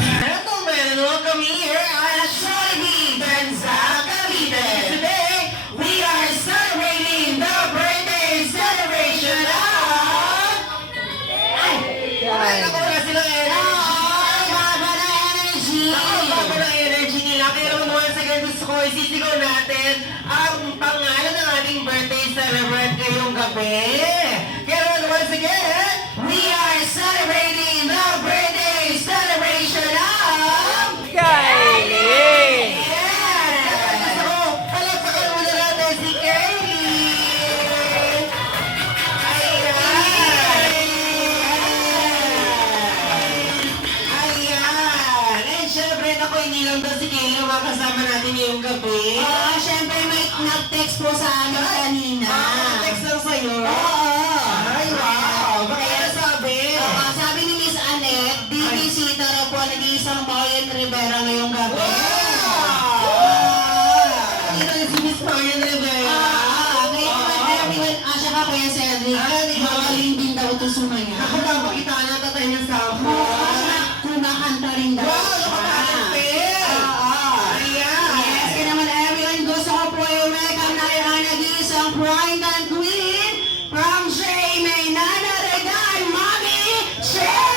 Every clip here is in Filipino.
Gentlemen, welcome here at Jollibee Benza, Cavite. Today, we are celebrating the birthday celebration of... Ay, naku na sila baba na energy. Baba na energy nila. Kaya once again, gusto ko isisigaw natin ang pangalan ng ating birthday celebrant ngayong gabi. Kaya once again, we are celebrating the birthday celebration of Kylie! Yes! So, palakpakan muna natin si Kylie! Ayan! And syempre, ako hindi lang daw si Kylie ang makasama natin ngayong gabi. Siyempre may nag-text po sa amin kanina. Text lang sa'yo? Ay, wow! Kaya sabi? Sabi ni Miss Annette, bibisita raw po nag-iisang Marian Rivera ngayong gabi. Dito si Miss Marian Rivera. Siya ka Kuya Cedric. Magaling din daw ito sumaya. Ako daw, makita na tatay niya sa ako. Kumakanta rin daw. Yes, kaya naman everyone, gusto ko po yung welcome na yung nag-iisang prime and queen from Shay May Nanaragan, Mommy Shay!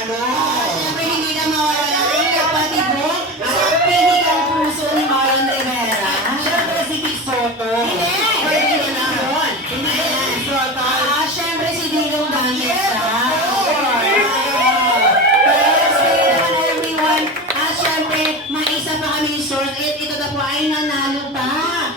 Siyempre hindi na mawala ang kapatid mo sa pinigang puso ni Marian Rivera. Siyempre si Dilong Dangesta. Everyone, siyempre may isa pa kami short. Ito na po ay nanalo pa.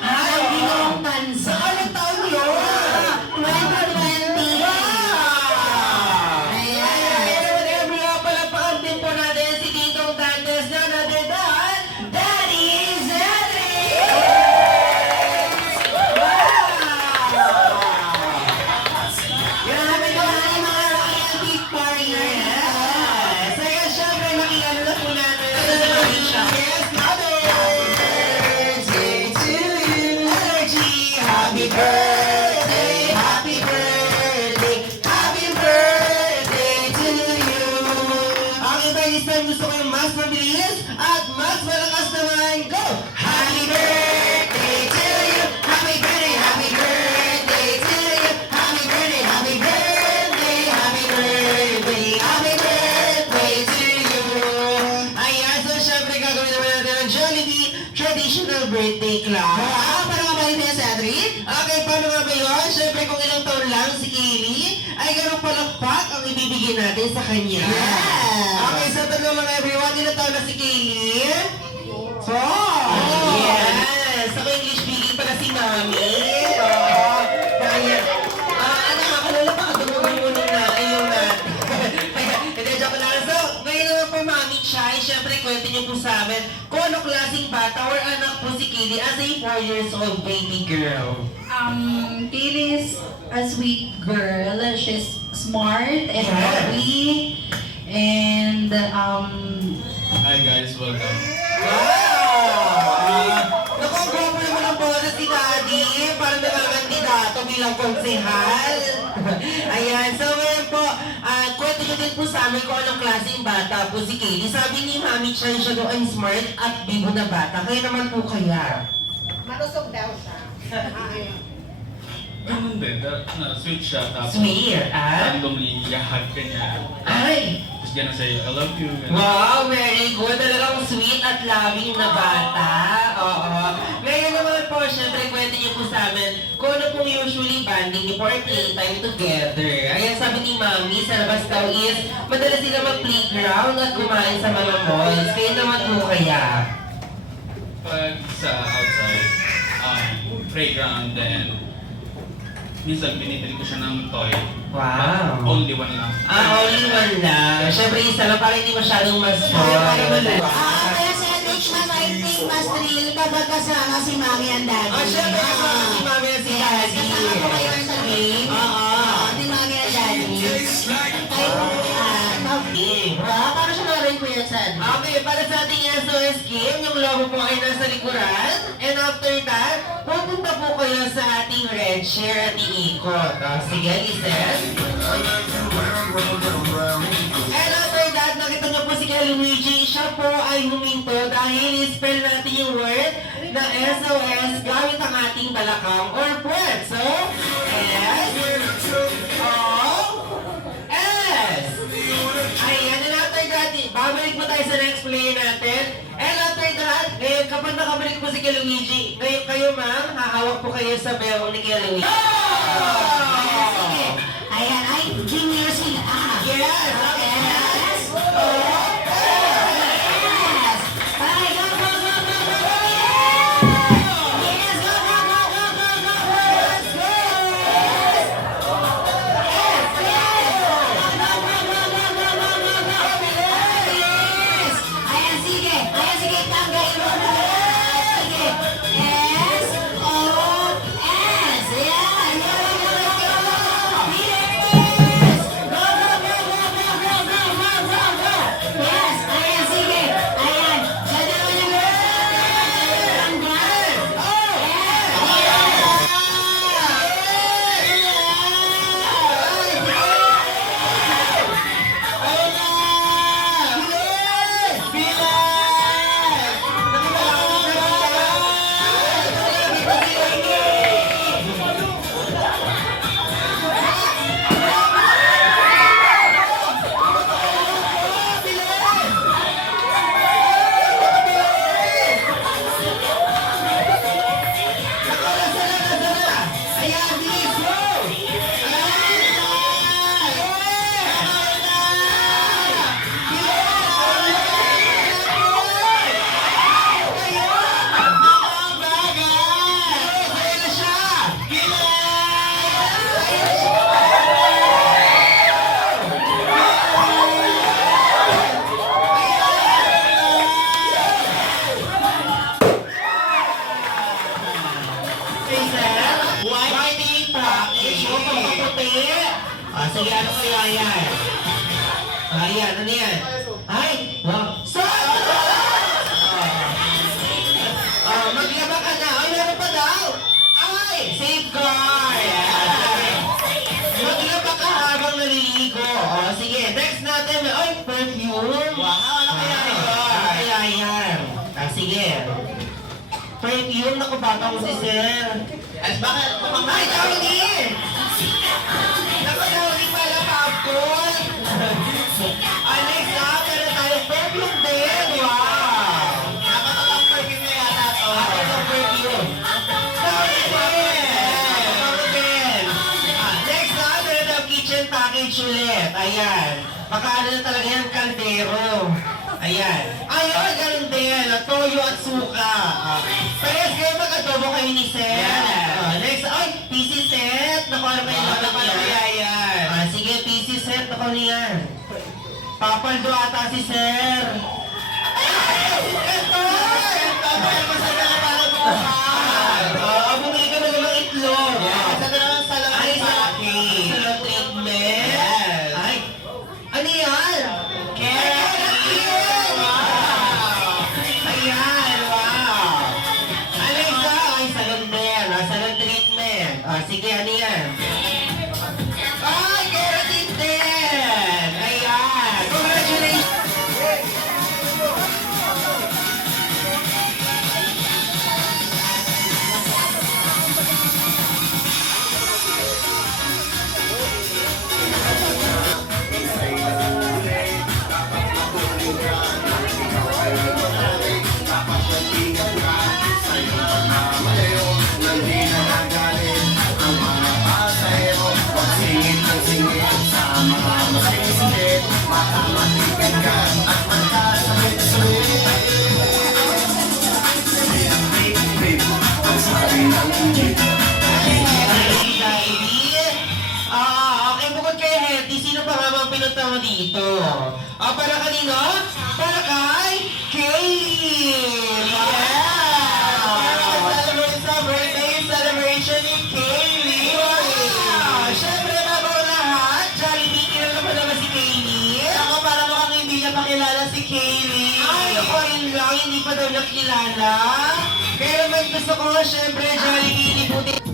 Ang Dilong Tansa. 2020. Happy birthday, happy birthday, happy birthday to you. Ang iba this time gusto ko yung mas mabilis at mas malakas naman. Go! Happy birthday to you. Happy birthday, happy birthday to you. Happy birthday, happy birthday, happy birthday, happy birthday to you. Ayan, so syempre gagawin naman natin ang Jollibee Traditional Birthday Club. Para mabalik na Cedric. Okay, paano nga ba yun? Siyempre, kung ilang taon lang si Kaylee, ay ganun palakpak ang ibibigay natin sa kanya. Okay, so tanong lang everyone, ilang taon na si Kaylee? 4! Yes! Ako English speaking pala si Mami. Oo. Kaya, nakakalala pa ka dumulungan na yung hindi, joke lang. So, ngayon naman po Mami Chay, siyempre kwento niyo po sa amin kung anong klaseng bata or anak po si Kaylee as a 4 years old baby girl. Kaylee is a sweet girl. She's smart and Yes. happy. And, Hi guys, welcome. Naku, ang gwapo naman ang boses si Daddy. Parang nakakandidato bilang konsehal. Ayan, so ngayon po, kwento nyo din po sa amin kung anong klaseng bata po si Kaylee. Sabi ni Mami Chan, siya daw ay smart at bibo na bata. Kaya naman po kaya. Malusog daw siya. Ganun din, sweet siya. Tapos Sweet, randomly yahag ka niya. Ay! Tapos gano'n sa'yo, I love you. Ganun. Wow, very good. Talagang sweet at loving na bata. Oo. Ngayon naman po, syempre, kwento niyo po sa amin kung ano pong usually banding niyo for playtime together. Ayan, sabi ni Mami, sa labas daw is, madalas sila mag-playground at kumain sa mga malls. Kaya naman po kaya. Pag sa outside, playground, then minsan binibili ko siya ng toy. Wow. But only one lang. Only one lang. Siyempre, isa lang para hindi masyadong mas Kaya sa Rich Mas, I think mas thrill kapag kasama si Mami and Daddy. Siyempre, kasama si Mami at si Daddy. Kasama ko kayo sa game. Si Mami and Daddy. Para siya na rin Kuya San. Okay, para sa ating SOS game, yung logo po ay nasa likuran. And after that, pupunta po kayo sa ating red share at iikot. Sige, listen. And after that, nakita niyo po si Kuya Luigi, siya po ay huminto dahil i-spell natin yung word na SOS gamit ang ating balakang or puwet. So, S-O-S. Ayan, and after that, babalik po tayo sa next player natin. And after that, ngayon, kapag nakabalik po si Kuya Luigi, kayo ma'am, hahawak po kayo sa bell ni Kuya Luigi. Sige. Ayan, ay, junior sila. Yes! Yes. Yes. Ay, go, go, go, go, go, go. Yes, go, go, go, go, go, go, go. Yes, yes. Yes, yes. Go, go, go, go, go, go, go, go. Yes. Ayan, sige. Ayan, sige, tanggalin mo. Sige. S, O, S. Ayan. Go, go, go, go, go, go. Yes. Go, go, go, go, go, go, go, go, go, go. Yes. Ayan, sige. Ayan. Diyan naman yung tanggal. Sige, ano kaya yan? Ayan, ano yan? Ay, wow. Stop! Maglaba ka na. Ay, meron pa daw. Ay, safeguard. Maglaba ka habang naliligo. Sige, next natin. Ay, perfume. Wow, ano kaya yan? Ano kaya yan? Sige. Perfume, naku, bata ko si Sir. As bakit? Ay, Tony! Naku, Tony pala, popcorn. Alex, meron tayong perfume din. Wow! Nakakatang perfume na yata ito. Nakakatang perfume. Tony din! Next meron tayong kitchen package ulit. Ayan. Makaano na talaga yung kaldero. Ayan. Ayun, ganun din. Toyo at suka. Parehas kayo mag-adobo kayo ni Sir. Next, ay, PC set. Naku, ano kayo yan? Sige, PC set. Naku, ano yan? Papaldo ata si Sir. Ay! Ito! Ito! Masaya na para bukas. Bumili ka na ng itlog. Masaya na ng salamin sa akin. Salon treatment. Ay! Ano yan? Carrot! Ayan, wow! Alexa, ay, salon din. Salon treatment. Sige, ano yan? Ay, keratin din! Ayan! Congratulations! Okay, bukod kay Hetty, sino pa nga mga pinunta mo dito? ito. Para kanino? Para kay Kaylee! Yeah! Celebrate sa birthday celebration ni Kaylee! Wow! Siyempre, bago ang lahat, Jollibee, kilala mo naman si Kaylee? Ako, para mukhang hindi niya pakilala si Kaylee. Ay, ako rin lang, hindi pa daw nakilala. Kaya naman gusto ko, siyempre, Jollibee, inibuti